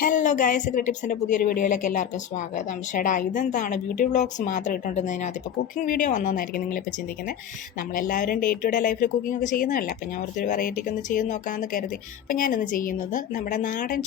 Hello guys, secret ടിപ്സിൻ്റെ പുതിയൊരു വീഡിയോയിലേക്ക് എല്ലാവർക്കും സ്വാഗതം. ഷെടാ, ഇതെന്താണ് ബ്യൂട്ടി വ്ളോഗ്സ് മാത്രം ഇട്ടുകൊണ്ടിരുന്നതിനകത്ത് ഇപ്പോൾ കുക്കിംഗ് വീഡിയോ വന്നതെന്നായിരിക്കും നിങ്ങളിപ്പോൾ ചിന്തിക്കുന്നത്. നമ്മളെല്ലാവരും ഡേ ടു ഡേ ലൈഫിൽ കുക്കിംഗ് ഒക്കെ ചെയ്യുന്നതല്ല. അപ്പോൾ ഞാൻ ഓർത്തൊരു വെറൈറ്റിക്ക് ഒന്ന് ചെയ്ത് നോക്കാമെന്ന് കരുതി. അപ്പോൾ ഞാനിന്ന് ചെയ്യുന്നത് നമ്മുടെ നാടൻ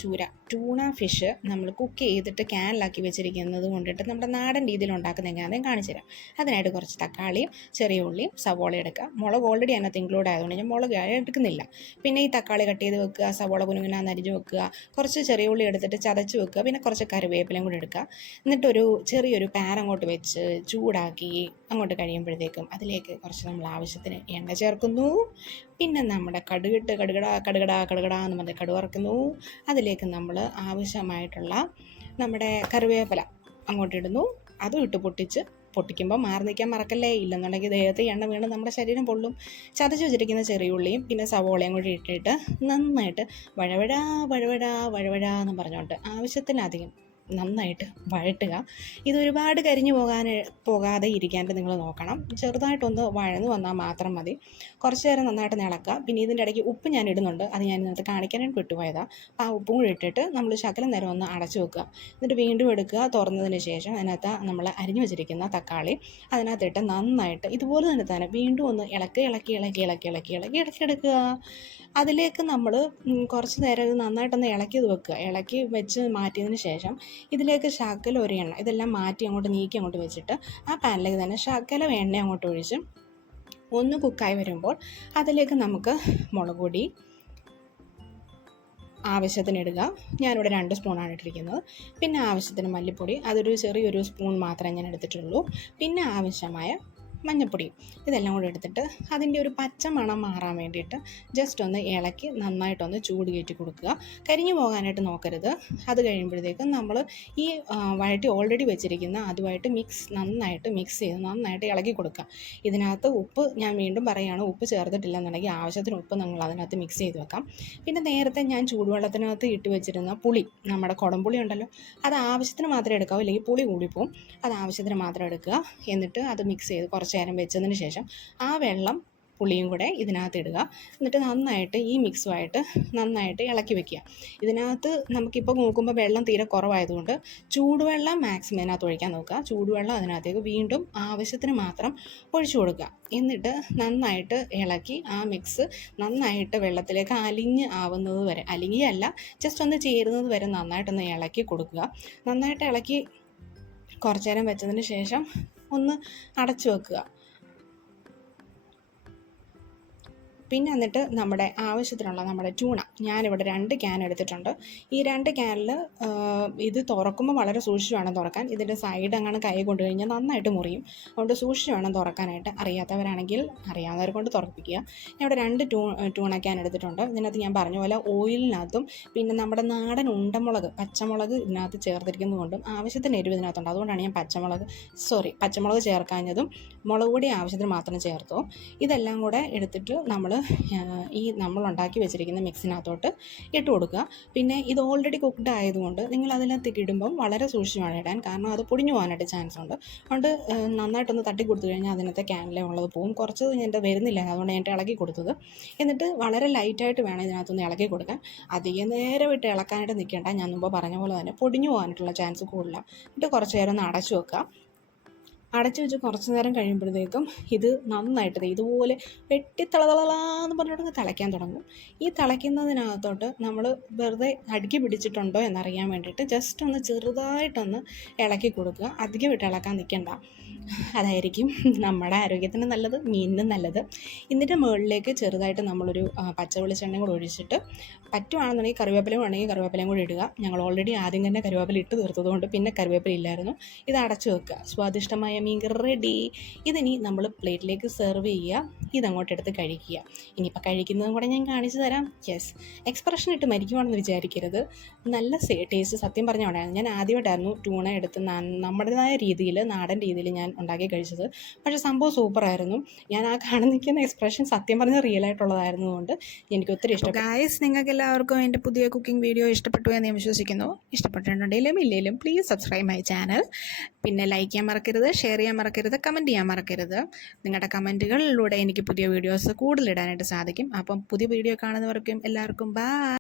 ട്യൂണ ഫിഷ് നമ്മൾ കുക്ക് ചെയ്തിട്ട് ക്യാനിലാക്കി വെച്ചിരിക്കുന്നത് കൊണ്ടിട്ട് നമ്മുടെ നാടൻ രീതിയിൽ ഉണ്ടാക്കുന്ന എങ്ങനെയാണെന്ന് കാണിച്ചു തരാം. അതിനായിട്ട് കുറച്ച് തക്കാളിയും ചെറിയ ഉള്ളിയും സവോള എടുക്കുക. മുളക് ഓൾറെഡി അതിനകത്ത് ഇൻക്ലൂഡ് ആയതുകൊണ്ട് ഞാൻ മുളക് എടുക്കുന്നില്ല. പിന്നെ ഈ തക്കാളി കട്ട് ചെയ്ത് വെക്കുക, സവോള കുനുകുനാന്ന് അരിഞ്ഞ് വെക്കുക, കുറച്ച് ചെറിയ ഉള്ളി എടുത്തിട്ട് ചതച്ച് വെക്കുക, പിന്നെ കുറച്ച് കറിവേപ്പിലയും കൂടി എടുക്കുക. എന്നിട്ടൊരു ചെറിയൊരു പാൻ അങ്ങോട്ട് വെച്ച് ചൂടാക്കി അങ്ങോട്ട് കഴിയുമ്പോഴത്തേക്കും അതിലേക്ക് കുറച്ച് നമ്മൾ ആവശ്യത്തിന് എണ്ണ ചേർക്കുന്നു. പിന്നെ നമ്മുടെ കടുകട എന്ന് പറഞ്ഞ് കടുക് വറക്കുന്നു. അതിലേക്ക് നമ്മൾ ആവശ്യമായിട്ടുള്ള നമ്മുടെ കറിവേപ്പില അങ്ങോട്ടിടുന്നു. അതും ഇട്ട് പൊട്ടിക്കുമ്പോൾ മാറി നിൽക്കാൻ മറക്കല്ലേ, ഇല്ലെന്നുണ്ടെങ്കിൽ ദേഹത്ത് എണ്ണ വീണ് നമ്മുടെ ശരീരം പൊള്ളും. ചതച്ച് വെച്ചിരിക്കുന്ന ചെറിയുള്ളിയും പിന്നെ സവോളയും കൂടി ഇട്ടിട്ട് നന്നായിട്ട് വഴവഴ എന്ന് പറഞ്ഞുകൊണ്ട് ആവശ്യത്തിലധികം നന്നായിട്ട് വഴട്ടുക. ഇതൊരുപാട് കരിഞ്ഞു പോകാതെ ഇരിക്കാനായിട്ട് നിങ്ങൾ നോക്കണം. ചെറുതായിട്ടൊന്ന് വഴന്ന് വന്നാൽ മാത്രം മതി. കുറച്ച് നേരം നന്നായിട്ട് ഇളക്കുക. പിന്നെ ഇതിൻ്റെ ഇടയ്ക്ക് ഉപ്പ് ഞാൻ ഇടുന്നുണ്ട്, അത് ഞാൻ ഇന്നത്തെ കാണിക്കാനായിട്ട് വിട്ടുപോയതാണ്. ആ ഉപ്പും കൂടി ഇട്ടിട്ട് നമ്മൾ ശകലം നേരം ഒന്ന് അടച്ചു വെക്കുക. എന്നിട്ട് വീണ്ടും എടുക്കുക. തുറന്നതിന് ശേഷം അതിനകത്ത് നമ്മൾ അരിഞ്ഞു വെച്ചിരിക്കുന്ന തക്കാളി അതിനകത്തിട്ട് നന്നായിട്ട് ഇതുപോലെ തന്നെ വീണ്ടും ഒന്ന് ഇളക്കിയെടുക്കുക. അതിലേക്ക് നമ്മൾ കുറച്ച് നേരം ഇത് നന്നായിട്ടൊന്ന് ഇളക്കി വെച്ച് മാറ്റിയതിന് ശേഷം ഇതിലേക്ക് ശകലം ഒരു എണ്ണ ഇതെല്ലാം മാറ്റി അങ്ങോട്ട് വെച്ചിട്ട് ആ പാനിലേക്ക് തന്നെ ശകലം എണ്ണ അങ്ങോട്ട് ഒഴിച്ച് ഒന്ന് കുക്കായി വരുമ്പോൾ അതിലേക്ക് നമുക്ക് മുളക് പൊടി ആവശ്യത്തിന് ഇടുക. ഞാനിവിടെ 2 സ്പൂണാണ് ഇട്ടിരിക്കുന്നത്. പിന്നെ ആവശ്യത്തിന് മല്ലിപ്പൊടി, അതൊരു ചെറിയൊരു സ്പൂൺ മാത്രമേ ഞാൻ എടുത്തിട്ടുള്ളൂ. പിന്നെ ആവശ്യമായ മഞ്ഞൾപ്പൊടി ഇതെല്ലാം കൂടി എടുത്തിട്ട് അതിൻ്റെ ഒരു പച്ച മണം മാറാൻ വേണ്ടിയിട്ട് ജസ്റ്റ് ഒന്ന് ഇളക്കി നന്നായിട്ടൊന്ന് ചൂട് കയറ്റി കൊടുക്കുക. കരിഞ്ഞു പോകാനായിട്ട് നോക്കരുത്. അത് കഴിയുമ്പോഴത്തേക്കും നമ്മൾ ഈ വഴറ്റി ഓൾറെഡി വെച്ചിരിക്കുന്ന അതുമായിട്ട് നന്നായിട്ട് മിക്സ് ചെയ്ത് നന്നായിട്ട് ഇളക്കി കൊടുക്കുക. ഇതിനകത്ത് ഉപ്പ് ഞാൻ വീണ്ടും പറയുകയാണ്, ഉപ്പ് ചേർത്തിട്ടില്ലെന്നുണ്ടെങ്കിൽ ആവശ്യത്തിന് ഉപ്പ് നിങ്ങൾ അതിനകത്ത് മിക്സ് ചെയ്ത് വെക്കാം. പിന്നെ നേരത്തെ ഞാൻ ചൂടുവെള്ളത്തിനകത്ത് ഇട്ട് വെച്ചിരുന്ന പുളി, നമ്മുടെ കുടംപുളി ഉണ്ടല്ലോ, അത് ആവശ്യത്തിന് മാത്രമേ എടുക്കാവൂ, അല്ലെങ്കിൽ പുളി കൂടിപ്പോവും. അത് ആവശ്യത്തിന് മാത്രം എടുക്കുക. എന്നിട്ട് അത് മിക്സ് ചെയ്ത് കുറച്ച് നേരം വെച്ചതിന് ശേഷം ആ വെള്ളം പുളിയും കൂടെ ഇതിനകത്ത് ഇടുക. എന്നിട്ട് നന്നായിട്ട് ഈ മിക്സുമായിട്ട് നന്നായിട്ട് ഇളക്കി വെക്കുക. ഇതിനകത്ത് നമുക്കിപ്പോൾ നോക്കുമ്പോൾ വെള്ളം തീരെ കുറവായതുകൊണ്ട് ചൂടുവെള്ളം മാക്സിമം ഇതിനകത്ത് ഒഴിക്കാൻ നോക്കുക. ചൂടുവെള്ളം അതിനകത്തേക്ക് വീണ്ടും ആവശ്യത്തിന് മാത്രം ഒഴിച്ചു കൊടുക്കുക. എന്നിട്ട് നന്നായിട്ട് ഇളക്കി ആ മിക്സ് നന്നായിട്ട് വെള്ളത്തിലേക്ക് ആവുന്നത് വരെ, അലിഞ്ഞല്ല ജസ്റ്റ് ഒന്ന് ചേരുന്നത് വരെ നന്നായിട്ടൊന്ന് ഇളക്കി കൊടുക്കുക. നന്നായിട്ട് ഇളക്കി കുറച്ച് നേരം വെച്ചതിന് ശേഷം ഒന്ന് അടച്ചു വെക്കുക. പിന്നെ എന്നിട്ട് നമ്മുടെ ആവശ്യത്തിനുള്ള നമ്മുടെ ട്യൂണ ഞാനിവിടെ 2 ക്യാൻ എടുത്തിട്ടുണ്ട്. ഈ 2 ക്യാനിൽ ഇത് തുറക്കുമ്പോൾ വളരെ സൂക്ഷിച്ച് വേണം തുറക്കാൻ. ഇതിൻ്റെ സൈഡ് അങ്ങനെ കൈ കൊണ്ടു കഴിഞ്ഞാൽ നന്നായിട്ട് മുറിയും. അതുകൊണ്ട് സൂക്ഷിച്ച് വേണം തുറക്കാനായിട്ട്. അറിയാത്തവരാണെങ്കിൽ അറിയാവുന്നവരെ കൊണ്ട് തുറപ്പിക്കുക. ഞാൻ ഇവിടെ 2 ട്യൂണ ക്യാൻ എടുത്തിട്ടുണ്ട്. ഇതിനകത്ത് ഞാൻ പറഞ്ഞ പോലെ ഓയിലിനകത്തും പിന്നെ നമ്മുടെ നാടൻ പച്ചമുളക് ഇതിനകത്ത് ചേർത്തിരിക്കുന്നതുകൊണ്ടും ആവശ്യത്തിന് എരിവ് ഇതിനകത്തുണ്ട്. അതുകൊണ്ടാണ് ഞാൻ പച്ചമുളക് ചേർക്കാഞ്ഞതും. മുളക് പൊടി ആവശ്യത്തിന് മാത്രം ചേർത്തോ. ഇതെല്ലാം കൂടെ എടുത്തിട്ട് നമ്മൾ ഉണ്ടാക്കി വെച്ചിരിക്കുന്ന മിക്സിനകത്തോട്ട് ഇട്ട് കൊടുക്കുക. പിന്നെ ഇത് ഓൾറെഡി കുക്ക്ഡ് ആയതുകൊണ്ട് നിങ്ങൾ അതിനകത്തേക്ക് ഇടുമ്പം വളരെ സൂക്ഷിച്ച് വേണം ഇടാൻ, കാരണം അത് പൊടിഞ്ഞു പോകാനായിട്ട് ചാൻസ് ഉണ്ട്. അതുകൊണ്ട് നന്നായിട്ടൊന്ന് തട്ടി കൊടുത്തു കഴിഞ്ഞാൽ അതിനകത്തെ ക്യാനിലെ ഉള്ളത് പോവും. കുറച്ച് എൻ്റെ വരുന്നില്ല, അതുകൊണ്ട് ഞാൻ ഇളക്കി കൊടുത്തത്. എന്നിട്ട് വളരെ ലൈറ്റായിട്ട് വേണം ഇതിനകത്തൊന്ന് ഇളക്കി കൊടുക്കാൻ. അധികം നേരം ഇട്ട് ഇളക്കാനായിട്ട് നിൽക്കേണ്ട. ഞാൻ മുമ്പ് പറഞ്ഞ പോലെ തന്നെ പൊടിഞ്ഞു പോകാനായിട്ടുള്ള ചാൻസ് കൂടുതലാണ്. എന്നിട്ട് കുറച്ച് നേരം ഒന്ന് അടച്ചു വെക്കുക. അടച്ചു വെച്ച് കുറച്ച് നേരം കഴിയുമ്പോഴത്തേക്കും ഇത് നന്നായിട്ട് ഇതുപോലെ വെട്ടിത്തളതളാന്ന് പറഞ്ഞിട്ട് തിളയ്ക്കാൻ തുടങ്ങും. ഈ തിളയ്ക്കുന്നതിനകത്തോട്ട് നമ്മൾ വെറുതെ അടുക്കി പിടിച്ചിട്ടുണ്ടോ എന്നറിയാൻ വേണ്ടിയിട്ട് ജസ്റ്റ് ഒന്ന് ചെറുതായിട്ടൊന്ന് ഇളക്കി കൊടുക്കുക. അധികം ഇട്ട് ഇളക്കാൻ നിൽക്കണ്ട. അതായിരിക്കും നമ്മുടെ ആരോഗ്യത്തിന് നല്ലത്, മീനിനും നല്ലത്. എന്നിട്ട് മുകളിലേക്ക് ചെറുതായിട്ട് നമ്മളൊരു പച്ച വെളിച്ചെണ്ണയും കൂടെ ഒഴിച്ചിട്ട് പറ്റുവാണെന്നുണ്ടെങ്കിൽ കറിവേപ്പിലയും കൂടി ഇടുക. ഞങ്ങൾ ഓൾറെഡി ആദ്യം തന്നെ കറിവേപ്പില ഇട്ട് തീർത്തതുകൊണ്ട് പിന്നെ കറിവേപ്പില ഇല്ലായിരുന്നു. ഇത് അടച്ചു വെക്കുക. സ്വാദിഷ്ടമായ മീൻ കറി റെഡി. ഇതിനി നമ്മൾ പ്ലേറ്റിലേക്ക് സെർവ് ചെയ്യുക. ഇതങ്ങോട്ട് എടുത്ത് കഴിക്കുക. ഇനിയിപ്പോൾ കഴിക്കുന്നതും കൂടെ ഞാൻ കാണിച്ചു തരാം. എക്സ്പ്രഷൻ ഇട്ട് മരിക്കുവാണെന്ന് വിചാരിക്കരുത്. നല്ല ടേസ്റ്റ്. സത്യം പറഞ്ഞാൽ ഞാൻ ആദ്യമായിട്ടായിരുന്നു ട്യൂണ എടുത്ത് നമ്മുടേതായ രീതിയിൽ, നാടൻ രീതിയിൽ ഞാൻ ഉണ്ടാക്കി കഴിച്ചത്. പക്ഷേ സംഭവം സൂപ്പറായിരുന്നു. ഞാൻ ആ നിൽക്കുന്ന എക്സ്പ്രഷൻ സത്യം പറഞ്ഞാൽ റിയൽ ആയിട്ടുള്ളതായിരുന്നതുകൊണ്ട് എനിക്ക് ഒത്തിരി ഇഷ്ടപ്പെട്ടു. ഗായ്സ്, നിങ്ങൾക്ക് എല്ലാവർക്കും എൻ്റെ പുതിയ കുക്കിംഗ് വീഡിയോ ഇഷ്ടപ്പെട്ടു എന്ന് ഞാൻ വിശ്വസിക്കുന്നു. ഇഷ്ടപ്പെട്ടിട്ടുണ്ടെങ്കിലും ഇല്ലെങ്കിലും പ്ലീസ് സബ്സ്ക്രൈബ് മൈ ചാനൽ. പിന്നെ ലൈക്ക് ചെയ്യാൻ മറക്കരുത്, ഷെയർ ചെയ്യാൻ മറക്കരുത്, കമൻറ്റ് ചെയ്യാൻ മറക്കരുത്. നിങ്ങളുടെ കമൻറ്റുകളിലൂടെ എനിക്ക് പുതിയ വീഡിയോസ് കൂടുതലിടാനായിട്ട് സാധിക്കും. അപ്പം പുതിയ വീഡിയോ കാണുന്നവർക്കും എല്ലാവർക്കും ബൈ.